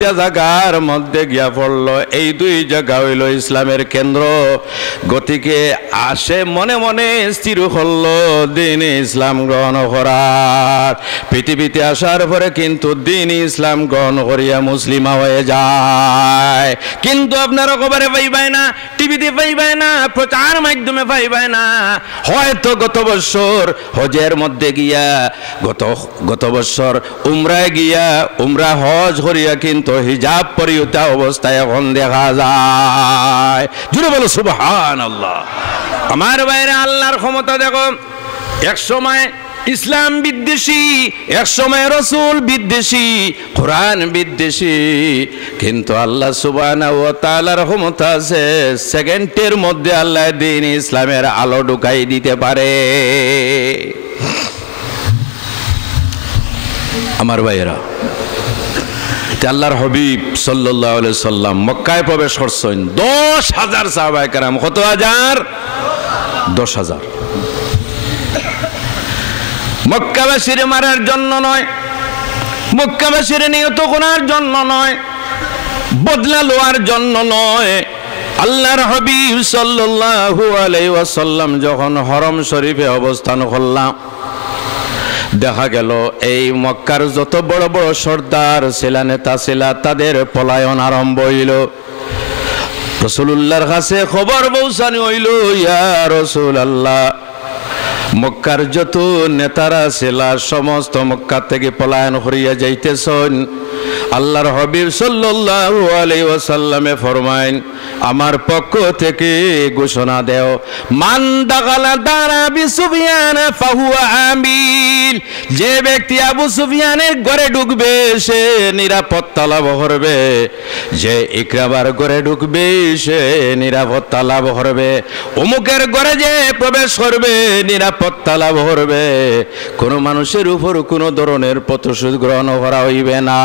জায়গার মধ্যে গিয়া পড়লো। এই দুই জায়গা হইল ইসলামের কেন্দ্র। গতিকে আসে মনে মনে স্থির হলো দিন ইসলাম গ্রহণ করার। পৃথিবীতে আসার পরে কিন্তু দিন ইসলাম গ্রহণ করিয়া মুসলিমা হয়ে যায়। কিন্তু আপনারা খবরে পাইবাই না, টিভিতে পাইবাই না, প্রচার মাধ্যমে পাইবাই না। হয়তো গত বছর হজের মধ্যে গিয়া গত বছর উমরায় গিয়া উমরা হজ করিয়া কিন্তু হিজাব পরিহিত অবস্থায় এখন দেখা যায়। জুড়ে বলো সুবহানাল্লাহ। আমার বাইরে আল্লাহর ক্ষমতা দেখো। এক সময় ইসলাম বিদ্বেষী, এক সময় রসুল বিদ্বেষী, কোরআন বিদ্বেষী, কিন্তু আল্লাহ সুবহানাহু ওয়া তাআলার ক্ষমতা আছে সেকেন্ডের মধ্যে আল্লাহ দ্বীন ইসলামের আলো ঢুকাই দিতে পারে। আমার ভাইয়েরা, আল্লাহর হাবিব সাল্লাল্লাহু আলাইহি সাল্লাম মক্কায় প্রবেশ করছেন 10,000 সাহাবায়ে কেরাম। কত হাজার? 10,000। মক্কাবাসীর মারার জন্য নয়, মক্কাবাসীর নিহত করার জন্য নয়, বদলা লওয়ার জন্য নয়। আল্লাহর হাবিব সাল্লাল্লাহু আলাইহি ওয়াসাল্লাম যখন হরম শরীফে অবস্থান করলাম, দেখা গেল এই মক্কার যত বড় বড় সর্দার ছিলা, নেতা ছিলা, তাদের পলায়ন আরম্ভ হইল। রাসূলুল্লাহর কাছে খবর পৌঁছানো হইল, ইয়া রাসূলুল্লাহ, মক্কার যত নেতারা ছিলা সমস্ত মক্কা থেকে পলায়ন করিয়া যাইতেছেন। আল্লাহর হাবিব সাল্লাল্লাহু আলাইহি ওয়াসাল্লামে ফরমাইন, আমার পক্ষ থেকে ঘোষণা দেও, মান দাখালা দারা আবি সুফিয়ান ফাহুয়া আমিন। যে ব্যক্তি আবু সুফিয়ানের ঘরে ঢুকবে সে নিরাপত্তা লাভ করবে, যে ইকরামার ঘরে ঢুকবে সে নিরাপত্তা লাভ করবে, অমুকের ঘরে যে প্রবেশ করবে নিরাপত্তা লাভ করবে। কোন মানুষের উপর কোন ধরনের প্রতিশোধ গ্রহণ করা হইবে না।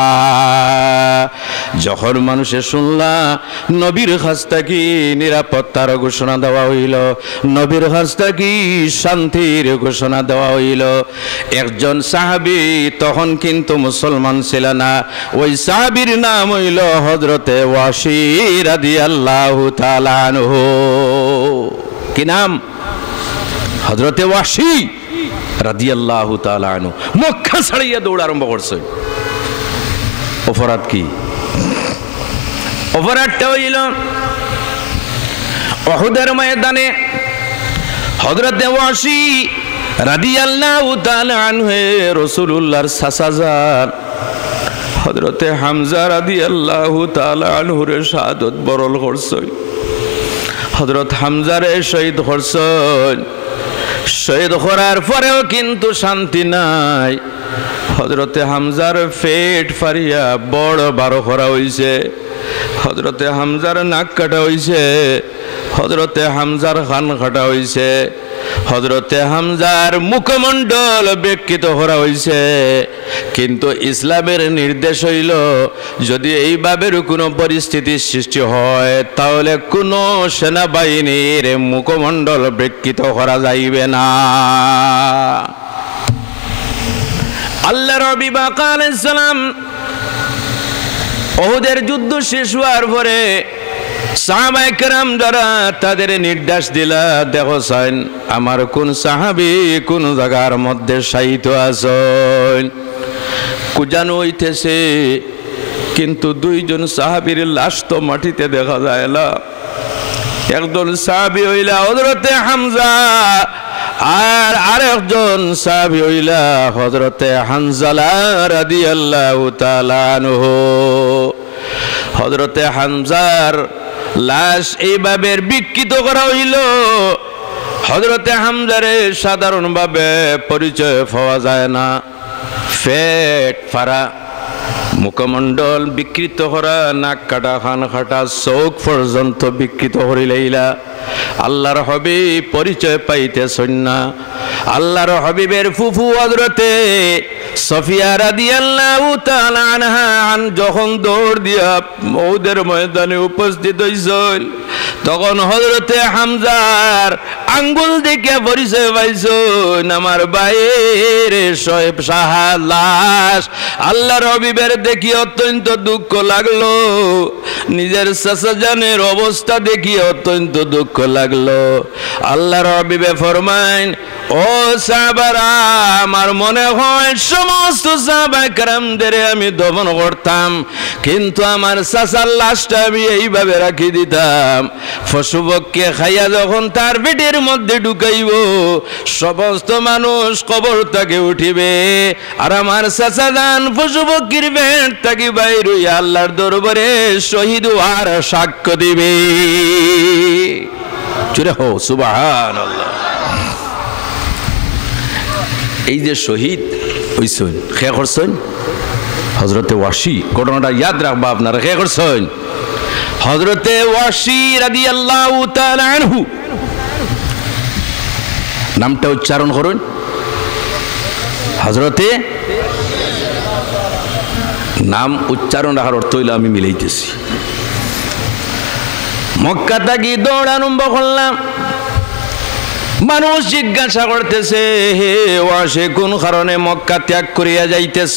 যখন মানুষে শুনলা নবীর কাছ থেকে নিরাপত্তার ঘোষণা দেওয়া হইল, নবীর কাছ থেকে শান্তির ঘোষণা দেওয়া হইল, একজন সাহাবী তখন কিন্তু মুসলমান ছিল না। ওই সাহাবীর নাম হইল হযরতে ওয়াসি রাদিয়াল্লাহু তাআলা আনহু। কি নাম? হযরতে ওয়াসি রাদিয়াল্লাহু তাআলা আনহু। মক্কা ছাড়িয়ে দৌড় আরম্ভ করছে। অপরাধ কি? অপরাধটা হইল উহুদের ময়দানে হযরতে ওয়াসি রাদিয়াল্লাহু তাআলা আনহু রাসূলুল্লাহর চাচাজান হযরতে হামজা রাদিয়াল্লাহু তাআলা আনহুর শাহাদাত বরণ করছেন। হযরত হামজারে শহীদ করছেন। শহীদ করার পরেও কিন্তু শান্তি নাই। হযরতে হামজার পেট ফারিয়া বড় বারো করা হইছে, হযরতে হামজার নাক কাটা হইছে, হযরতে হামজার কান কাটা হইছে, হযরতে হামজার মুখমণ্ডল বিকৃত করা হইছে। কিন্তু ইসলামের নির্দেশ হইল, যদি এইভাবে কোনো পরিস্থিতির সৃষ্টি হয় তাহলে কোনো সেনাবাহিনীর মুখমণ্ডল বিকৃত করা যাইবে না। আল্লাহর হাবিব আলাইহিস সালাম উহুদের যুদ্ধ শেষ হওয়ার পরে সাহাবায়ে কেরাম যারা তাদের নির্দেশ দিলা, দেখো সাইন আমার কোন সাহাবী কোন জায়গার মধ্যে শায়িত আছেন, কুজানো হইতেছে। কিন্তু দুইজন সাহাবীর লাশ তো মাটিতে দেখা যায় না। একজন সাহাবী হইলা হযরতে হামজা, আর আরেকজন সাহাবী হইলা হযরতে হানজালা রাদিয়াল্লাহু তাআলা আনহু। হযরতে হামজার লাশ এইভাবে বিকৃত করা হইল। হযরতে হামজারে সাধারণভাবে পরিচয় পাওয়া যায় না। পেট ফাড়া, মুখমণ্ডল বিকৃত করা, নাক কাটা, কান কাটা, চোখ পর্যন্ত বিকৃত করিলাইলা। আল্লাহর হাবিব পরিচয় পাইতেছেন না। আল্লাহর হাবিবের ফুফু হযরতে সফিয়া রাদিয়াল্লাহু তাআলা আনহা যখন দৌড় দিয়া উহুদের ময়দানে উপস্থিত হইছেন, তখন হযরতে হামজার আঙ্গুল দেখে পরিচয় পাইছেন আমার ভাইয়ের শোয়েব সাহার লাশ। আল্লাহর হাবিবের দেখি অত্যন্ত দুঃখ লাগলো, নিজের চাচা জানের অবস্থা দেখি অত্যন্ত দুঃখ লাগলো। আল্লাহর হাবিবে ফরমাইন, ও সাহাবারা, আমার মনে হয় সমস্ত সাহাবায়ে কেরামদের আমি দমন করতাম, কিন্তু আমার চাচার লাশটা আমি এইভাবে রাখি দিতাম। পশুপক্ষে খাইয়া যখন তার পেটের মধ্যে ঢুকাইব, সমস্ত মানুষ কবর থেকে উঠিবে, আর আমার চাচা জান পশুপক্ষীর পেট থেকে বাইর হইয়া আল্লাহর দরবারে শহীদ হওয়ার সাক্ষ্য দিবে। চুরে হো সুবহানাল্লাহ। এই যে শহীদ হইছেন, কে করছেন? হযরতে ওয়াসি। ঘটনাটা ইয়াদ রাখবা আপনারা, কে করছেন? হযরতে ওয়াসি রাদিয়াল্লাহু তাআলা আনহু। নামটা উচ্চারণ করুন, হযরতে। নাম উচ্চারণ রাখার অর্থ হইল আমি মিলাইতেছি। মক্কা থেকে দৌড় আরম্ভ করলাম। মানুষ জিজ্ঞাসা করতেছে, হে ওয়াসি, কোন কারণে মক্কা ত্যাগ করিয়া যাইতেছ?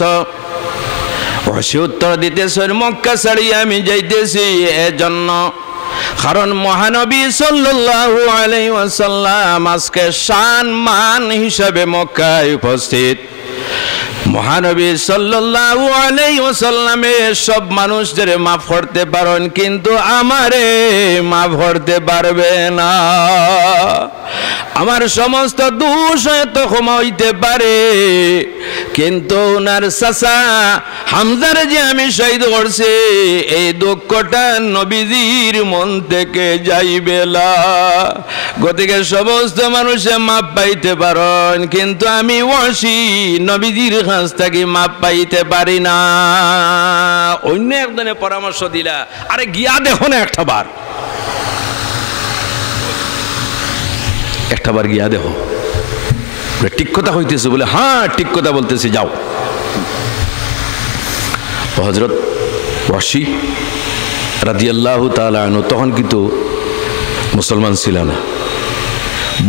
ওয়াসি উত্তর দিতেছেন, মক্কা ছাড়িয়া আমি যাইতেছি এজন্য, কারণ মহানবী সাল্লাল্লাহু আলাইহি ওয়াসাল্লাম আজকে শান মান হিসাবে মক্কায় উপস্থিত। মহানবী সাল্লাল্লাহু আলাইহি ওয়াসাল্লামে সব মানুষদের মাফ করতে পারেন, কিন্তু আমারে মাফ করতে পারবে না। আমার সমস্ত দোষ হয়তো ক্ষমা হইতে পারে, কিন্তু ওনার চাচা হামজার যে আমি শহীদ করছি, এই দুঃখটা নবীজির মন থেকে যাইবে না। গতিকে সমস্ত মানুষে মাপ পাইতে পারেন, কিন্তু আমি ওয়াসি নবীজির কাছ থেকে মাপ পাইতে পারি না। অন্য একজনে পরামর্শ দিলা, আরে গিয়া দেখো না একটাবার, একটাবার গিয়া দেখো। ঠিক কথা হইতেছে বলে, হ্যাঁ ঠিক কথা বলতেছি, যাও। হযরত ওয়াসি রাদিয়াল্লাহু তাআলা আনহু তখন কিন্তু মুসলমান ছিল না।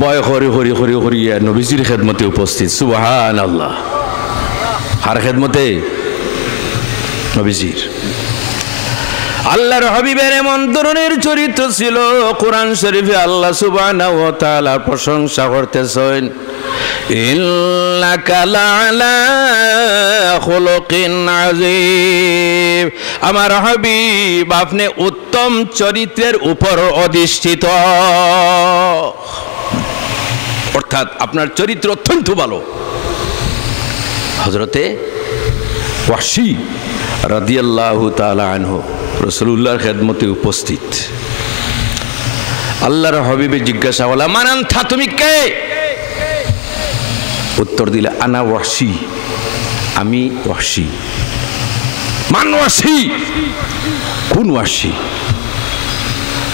বয় হরি হরি হরি হরি নবীজির খেদমতে উপস্থিত। সুবহানাল্লাহ। আর খেদমতে নবীজির। আল্লাহর হাবিবের এমন ধরনের চরিত্র ছিল, কোরআন শরীফে আল্লাহ সুবহানাহু ওয়া তাআলা প্রশংসা করতেছেন, ইন্নাকা লাআলা খুলুকিন আযীম। আমার হাবিব আপনি উত্তম চরিত্রের উপর অধিষ্ঠিত, অর্থাৎ আপনার চরিত্র অত্যন্ত ভালো। হযরতে ওয়াসি রাদিয়াল্লাহু তাআলা আনহু রাসূলুল্লাহর খেদমতে উপস্থিত। আল্লাহর হাবিবে জিজ্ঞাসা হলো, মানান থা, তুমি কে? উত্তর দিলা, আনা ওয়াসি, আমি ওয়াসি। মান ওয়াসি? কোন ওয়াসি?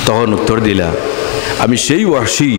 তখন উত্তর দিলা, আমি সেই ওয়াসি